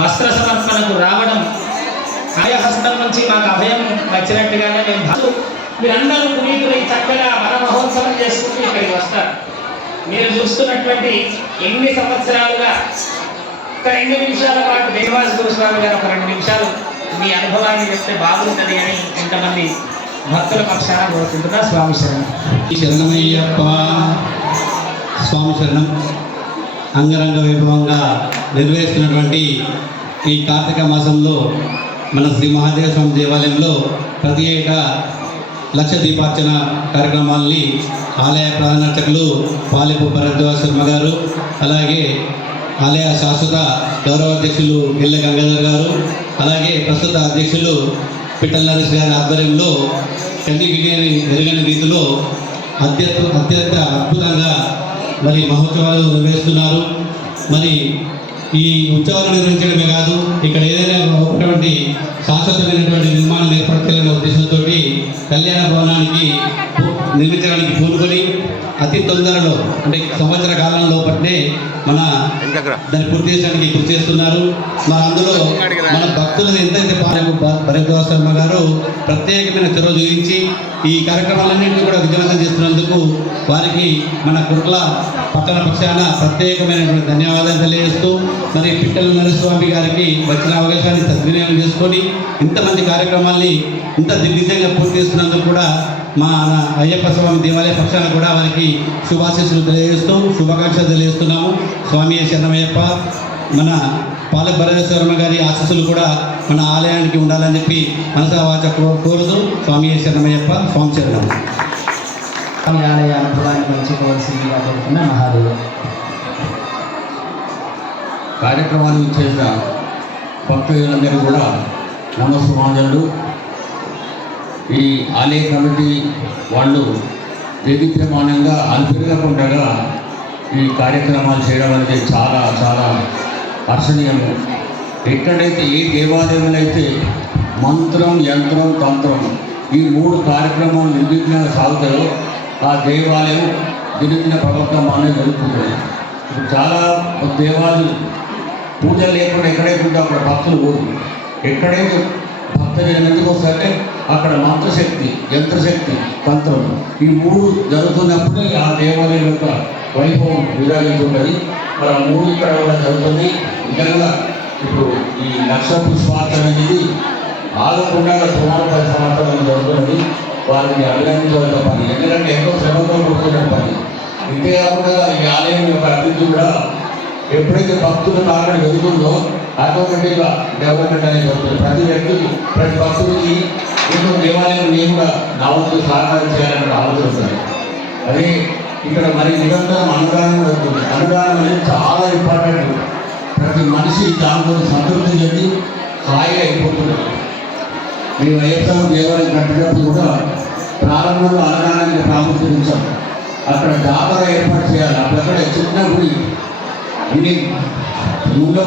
వస్త్ర సమర్పణకు రావడం అభయ హస్తం నుంచి మాకు అభయం వచ్చినట్టుగానే మేము మీరందరూ ఈ చక్కగా వర మహోత్సవం చేసుకుంటూ ఇక్కడికి వస్తారు. మీరు చూస్తున్నటువంటి ఎన్ని సంవత్సరాలుగా ఒక రెండు నిమిషాల పాటు దేవాస్ గురుస్వామి గారు ఒక రెండు నిమిషాలు మీ అనుభవాన్ని చెప్తే బాగుంటుంది అని ఇంతమంది భక్తుల పక్షాన కోరుకుంటున్నా. స్వామి శరణం. శరణమయ్యప్ప స్వామి శరణం. అంగరంగ వైభవంగా నిర్వహిస్తున్నటువంటి ఈ కార్తీక మాసంలో మన శ్రీ మహాదేవ స్వామి దేవాలయంలో ప్రతి ఏటా లక్ష దీపార్చన కార్యక్రమాల్ని ఆలయ ప్రధాన అర్చకులు పాలెపు భరద్వాజ శర్మ గారు అలాగే ఆలయ శాశ్వత గౌరవ అధ్యక్షులు ఇళ్ళ గంగాధర్ గారు అలాగే ప్రస్తుత అధ్యక్షులు పిట్టల నరేష్ గారి ఆధ్వర్యంలో కన్ని విని ఎరగని రీతిలో అత్యంత అత్యంత అద్భుత మరి మహోత్సవాలు నిర్వహిస్తున్నారు. మరి ఈ ఉత్సవాలు నిర్వహించడమే కాదు ఇక్కడ ఏదైనా ఒకటువంటి శాశ్వతమైనటువంటి నిర్మాణం ఏర్పడతాలనే ఉద్దేశంతో కళ్యాణ భవనానికి నిర్మించడానికి పూనుకొని అతి తొందరలో అంటే సంవత్సర కాలం లోపట్నే మన దాన్ని పూర్తి చేయడానికి కృషి చేస్తున్నారు. మరి అందులో మన భక్తులు ఎంతైతే పాలకు భరద్వాజ శర్మ గారు ప్రత్యేకమైన చొరవ చూపించి ఈ కార్యక్రమాలన్నింటినీ కూడా విజయవంతం చేస్తున్నందుకు వారికి మన కుట్ల పట్టణ పక్షాన ప్రత్యేకమైనటువంటి ధన్యవాదాలు తెలియజేస్తూ మరి పిట్టల నరస్వామి గారికి వచ్చిన అవకాశాన్ని సద్వినియోగం చేసుకొని ఇంతమంది కార్యక్రమాల్ని ఇంత దిగ్విజయంగా పూర్తి చేస్తున్నందుకు కూడా మా అయ్యప్ప స్వామి దేవాలయ పక్షాన కూడా వారికి శుభాశీస్సులు తెలియజేస్తూ శుభాకాంక్షలు తెలియజేస్తున్నాము. స్వామి శరణమయ్యప్ప మన పాలక భరతేశ్వరమ్మ గారి ఆశీస్సులు కూడా మన ఆలయానికి ఉండాలని చెప్పి మనసా వాచ కో- కోరుతూ స్వామి శరణమయ్యప్ప స్వామి శరణం. స్వామి ఆలయ అనుభవాన్ని పంచుకోవాల్సిందిగా కోరుతున్న మహాదేవ కార్యక్రమాన్ని చేసిన భక్తులందరూ కూడా నమస్సుమాంజనులు. ఈ ఆలయ కమిటీ వాళ్ళు దేదీప్యమానంగా అల్పెరగకుండా ఈ కార్యక్రమాలు చేయడం అనేది చాలా చాలా హర్షణీయము ఎక్కడైతే ఏ దేవాలయంలో అయితే మంత్రం యంత్రం తంత్రం ఈ మూడు కార్యక్రమాలు నిర్విఘ్నంగా సాగుతాయో ఆ దేవాలయం దినదిన అనేది జరుగుతుంది. ఇప్పుడు చాలా దేవాలు పూజలు లేకుండా ఎక్కడైతే ఉంటే అక్కడ భక్తులు పోదు ఎక్కడైతే భక్తులు ఎందుకు వస్తారంటే అక్కడ మంత్రశక్తి యంత్రశక్తి తంత్రం ఈ మూడు జరుగుతున్నప్పుడే ఆ దేవాలయం యొక్క వైభవం విరాజిల్లుతుంది. మరి ఆ మూడు ఇక్కడ కూడా జరుగుతుంది. నిజంగా ఇప్పుడు ఈ నక్షత్ర పుష్పార్చన అనేది ఆగకుండా సుమారు పది సంవత్సరాలు జరుగుతుంది వారిని అభినందించవలసిన పని ఎందుకంటే ఎంతో శ్రమతో కూడుకున్న పని. ఇంతే కాకుండా ఈ ఆలయం యొక్క అభివృద్ధి కూడా ఎప్పుడైతే భక్తుల కారణం జరుగుతుందో ఆటోమేటిక్గా డెవలప్మెంట్ అనేది జరుగుతుంది. ప్రతి వ్యక్తి ప్రతి భక్తుడికి ఇంకో దేవాలయం నేను కూడా నా వంతు సహకారం చేయాలనే ఆలోచన వస్తుంది. అదే ఇక్కడ మరి నిరంతరం అనుదానం జరుగుతుంది. అనుదానం అనేది చాలా ఇంపార్టెంట్ ప్రతి మనిషి దాంతో సంతృప్తి చెంది హాయిగా అయిపోతున్నారు మేము వైఎస్ఆర్ దేవాలయం కట్టినప్పుడు కూడా ప్రారంభంలో అన్నదానానికి ప్రాముఖ్యత ఇచ్చాం అక్కడ జాతర ఏర్పాటు చేయాలి. అక్కడ చిన్న గుడి ఇది ఊళ్ళో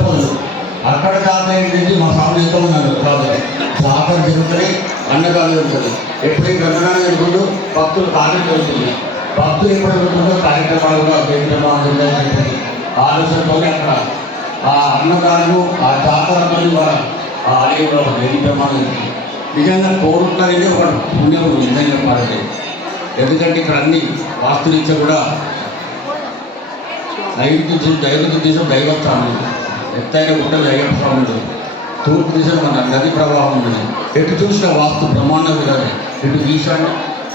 అక్కడ జాతర ఏంటంటే మా స్వామి ఎంత ఉన్నారు. కాబట్టి జాతర జరుగుతుంది అన్నదానం జరుగుతుంది. ఎప్పుడైతే అన్నదానం జరుగుతుందో భక్తులు కార్యం జరుగుతుంది. భక్తులు ఎప్పుడు జరుగుతుందో కార్యక్రమాలుగా కార్యక్రమాలు జరుగుతాయి. ఆలోచనతోనే అక్కడ ఆ అన్నదానము ఆ జాతర పని వారు ఆ ఆలయంలో ఒక ప్రమాణం నిజంగా కోరుకున్నారని ఒక పుణ్యం నిజంగా చెప్పాలంటే. ఎందుకంటే ఇక్కడ అన్ని వాస్తురీత్యా కూడా నైరుతి దిశ నైరుతి దిశ దైవస్థానం ఎత్తైన గుట్టలు అయ్యప్ప స్వాములు తూర్పు దిశ మన నది ప్రవాహం ఉంది. ఎటు చూసిన వాస్తు బ్రహ్మాండం విధానం ఇటు ఈశాన్య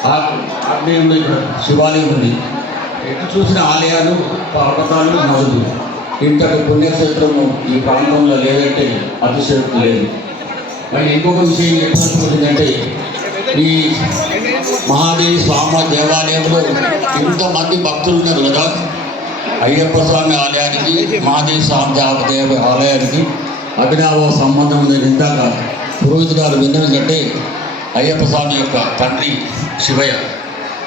ఆ- ఆగ్నేయంలో ఇక్కడ శివాలయం ఉంది. ఎటు చూసిన ఆలయాలు పర్వతాలు నదులు ఇంతటి పుణ్యక్షేత్రము ఈ ప్రాంతంలో లేదంటే అతిశయోక్తి లేదు. మరి ఇంకొక విషయం చెప్పాల్సిందంటే ఈ మహాదేవి స్వామి దేవాలయంలో ఇంతమంది భక్తులు ఉన్నారు కదా. అయ్యప్ప స్వామి ఆలయానికి మహాదేవి స్వామి దేవ ఆలయానికి అభినవ సంబంధం ఉంది ఇందాక పురోహితు గారు విన్నదంటే అయ్యప్ప స్వామి యొక్క తండ్రి శివయ్య.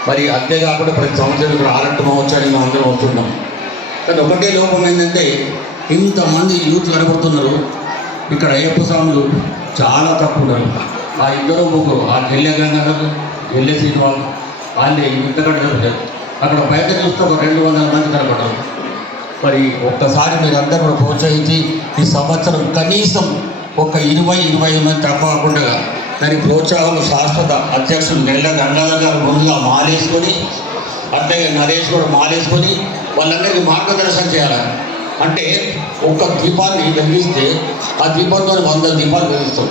మరి అంతేకాకుండా ప్రతి సంవత్సరం ఇక్కడ ఆరంట మహోత్సవానికి మనం అందరం వస్తున్నాం కానీ ఒకటే లోపం ఏంటంటే ఇంతమంది యూత్ కనబడుతున్నారు ఇక్కడ అయ్యప్ప స్వాములు చాలా తక్కువ ఉన్నారు. ఆ ఇద్దరు ముగ్గురు ఆ గెల్లె గంగాధర్ గెల్లె శ్రీనివాస్ వాళ్ళే ఇంతకంటే దొరుకుతారు అక్కడ బయట చూస్తే ఒక రెండు వందల మంది కనబడ్డారు మరి ఒక్కసారి మీరు అందరూ కూడా ప్రోత్సహించి ఈ సంవత్సరం కనీసం ఒక ఇరవై ఇరవై ఐదు మంది తప్పకుండా దాని ప్రోత్సాహం శాశ్వత అధ్యక్షుడు నెల్ల గంగాధర్ గారు ముందుగా మాలేసుకొని అట్లాగే నరేష్ కూడా మాలేసుకొని వాళ్ళందరికీ మార్గదర్శనం చేయాలి? అంటే ఒక్క ద్వీపాన్ని వెలిగిస్తే ఆ ద్వీపంతో వంద దీపాలు వెలిగిస్తాం.